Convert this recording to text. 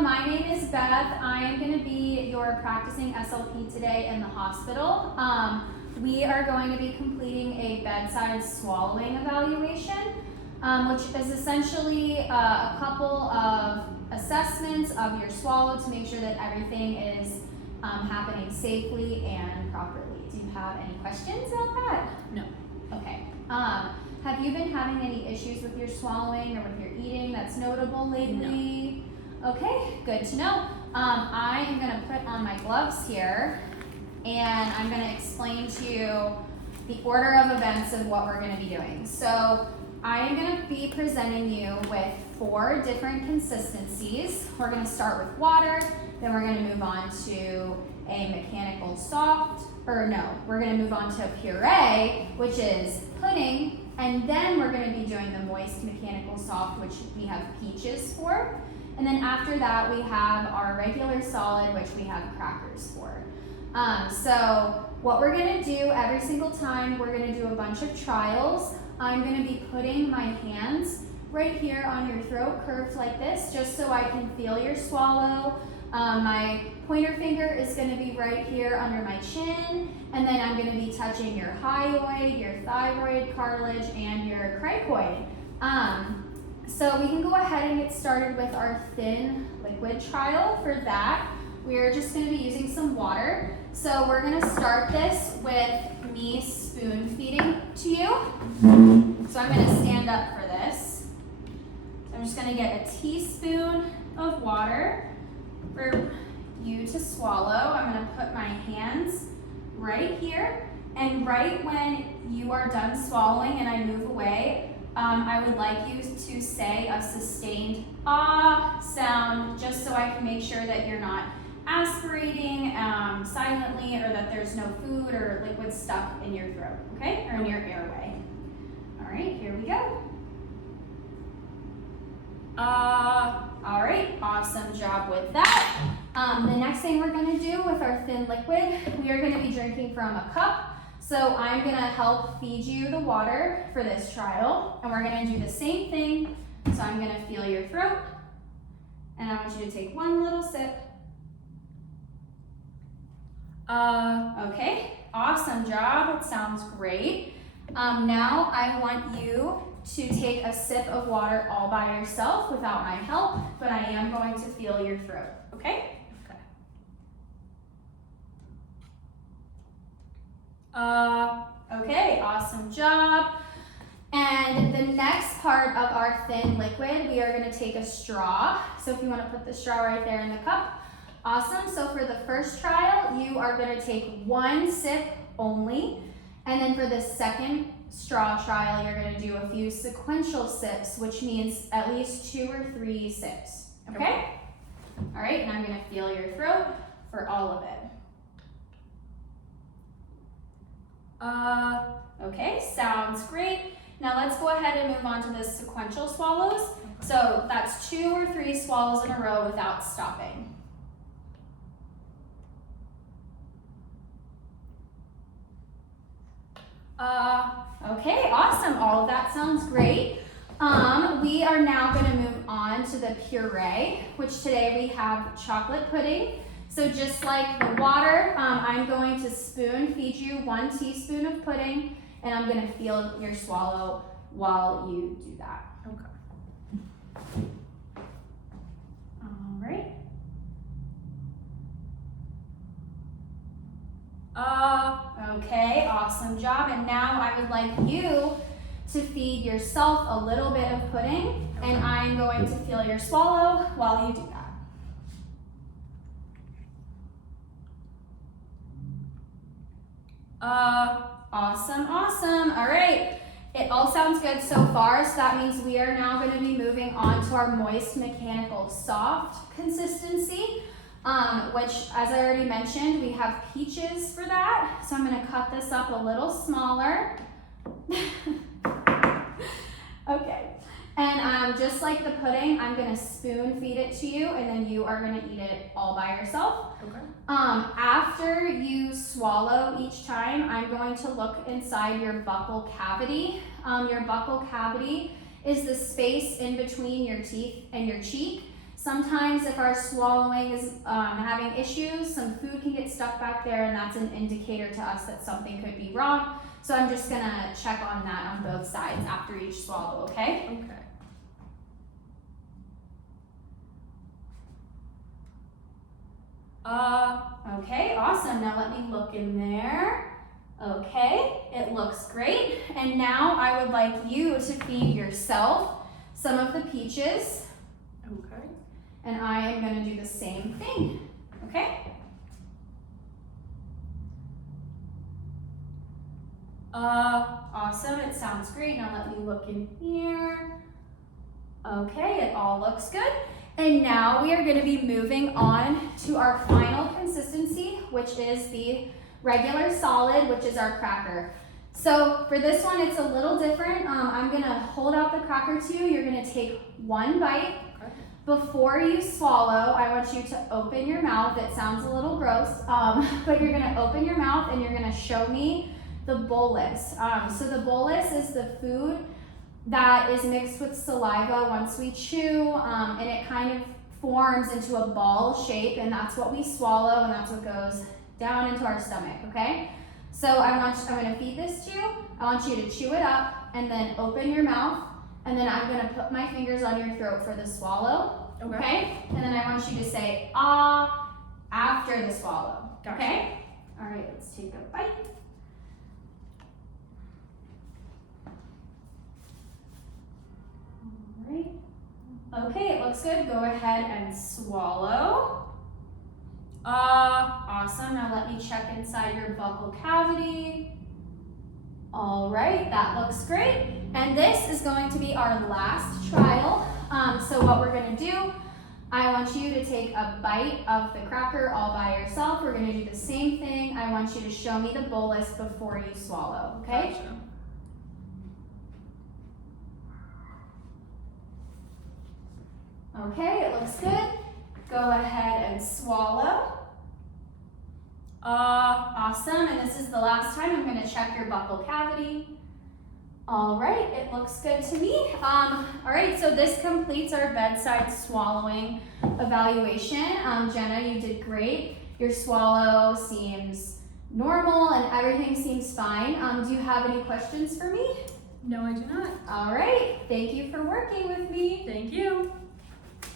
my name is Beth. I am going to be your practicing SLP today in the hospital. We are going to be completing a bedside swallowing evaluation, which is essentially a couple of assessments of your swallow to make sure that everything is happening safely and properly. Do you have any questions about that? No. Okay. Have you been having any issues with your swallowing or with your eating that's notable lately? No. Okay, good to know. I am going to put on my gloves here and I'm going to explain to you the order of events of what we're going to be doing. So I am going to be presenting you with 4 different consistencies. We're going to start with water, then we're going to move on to a mechanical soft, we're going to move on to a puree, which is pudding, and then we're going to be doing the moist mechanical soft, which we have peaches for. And then after that, we have our regular solid, which we have crackers for. So what we're going to do every single time, we're going to do a bunch of trials. I'm going to be putting my hands right here on your throat, curved like this, just so I can feel your swallow. My pointer finger is going to be right here under my chin, and then I'm going to be touching your hyoid, your thyroid cartilage, and your cricoid. So we can go ahead and get started with our thin liquid trial. For that, we're just going to be using some water. So we're going to start this with me spoon feeding to you. So I'm going to stand up for this. So I'm just going to get a teaspoon of water for you to swallow. I'm going to put my hands right here, and right when you are done swallowing and I move away, I would like you to say a sustained ah sound, just so I can make sure that you're not aspirating silently, or that there's no food or liquid stuck in your throat, okay, or in your airway. All right, here we go. All right, awesome job with that. The next thing we're going to do with our thin liquid, we are going to be drinking from a cup. So I'm going to help feed you the water for this trial, and we're going to do the same thing. So I'm going to feel your throat, and I want you to take one little sip. Okay, awesome job. It sounds great. Now I want you to take a sip of water all by yourself without my help, but I am going to feel your throat, okay? Okay, awesome job. And the next part of our thin liquid, we are going to take a straw. So if you want to put the straw right there in the cup. Awesome. So for the first trial, you are going to take 1 sip only. And then for the second straw trial, you're going to do a few sequential sips, which means at least 2 or 3 sips. Okay? All right, and I'm going to feel your throat for all of it. Okay, sounds great. Now let's go ahead and move on to the sequential swallows. So that's 2 or 3 swallows in a row without stopping. Okay, awesome. All of that sounds great. We are now going to move on to the puree, which today we have chocolate pudding. So just like the water, I'm going to spoon feed you 1 teaspoon of pudding, and I'm going to feel your swallow while you do that. Okay. All right. Okay, awesome job. And now I would like you to feed yourself a little bit of pudding, and I'm going to feel your swallow while you do that. Awesome, awesome. All right, it all sounds good so far, so that means we are now going to be moving on to our moist mechanical soft consistency, which, as I already mentioned, we have peaches for that. So I'm going to cut this up a little smaller. Okay, and just like the pudding, I'm going to spoon feed it to you, and then you are going to eat it all by yourself. Okay. After you swallow each time, I'm going to look inside your buccal cavity. Your buccal cavity is the space in between your teeth and your cheek. Sometimes if our swallowing is having issues, some food can get stuck back there, and that's an indicator to us that something could be wrong. So I'm just gonna check on that on both sides after each swallow, okay? Okay. Okay, awesome. Now let me look in there. Okay, it looks great. And now I would like you to feed yourself some of the peaches. Okay. And I am gonna do the same thing, okay? Awesome, it sounds great. Now let me look in here. Okay, it all looks good. And now we are gonna be moving on to our final consistency, which is the regular solid, which is our cracker. So for this one, it's a little different. I'm gonna hold out the cracker to you. You're gonna take one bite. Okay. Before you swallow, I want you to open your mouth. It sounds a little gross, but you're gonna open your mouth and you're gonna show me the bolus. So the bolus is the food that is mixed with saliva once we chew, and it kind of forms into a ball shape, and that's what we swallow, and that's what goes down into our stomach, okay? So I'm gonna feed this to you. I want you to chew it up and then open your mouth, and then I'm gonna put my fingers on your throat for the swallow, okay? And then I want you to say ah after the swallow, Gotcha. okay? All right, let's take a bite. All right. Okay, it looks good. Go ahead and swallow. Awesome. Now let me check inside your buccal cavity. All right, that looks great. And this is going to be our last trial. So what we're gonna do, I want you to take a bite of the cracker all by yourself. We're gonna do the same thing. I want you to show me the bolus before you swallow, okay? Gotcha. Okay, it looks good. Go ahead and swallow. Awesome, and this is the last time. I'm gonna check your buccal cavity. All right, it looks good to me. All right, so this completes our bedside swallowing evaluation. Jenna, you did great. Your swallow seems normal and everything seems fine. Do you have any questions for me? No, I do not. All right, thank you for working with me. Thank you.